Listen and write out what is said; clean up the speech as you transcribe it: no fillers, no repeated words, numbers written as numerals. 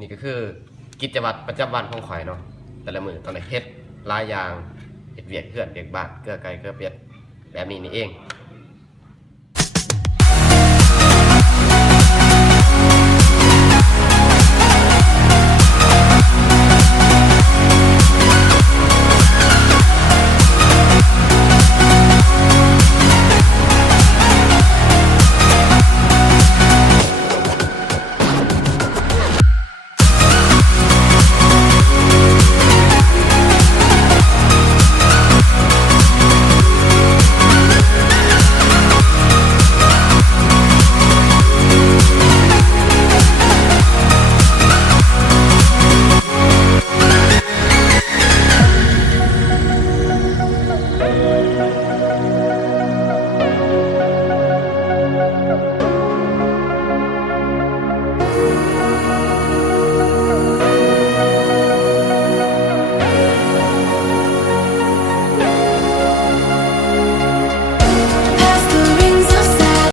นี่ก็คือกิจวัตรประจำวันของข่อยเนาะแต่ละมือตอนนี้เฮ็ดหลายอย่างเฮ็ดเวียกเพื่อนเด็กบ้านเกลือไก่เกลือเป็ดแบบนี้นี่เอง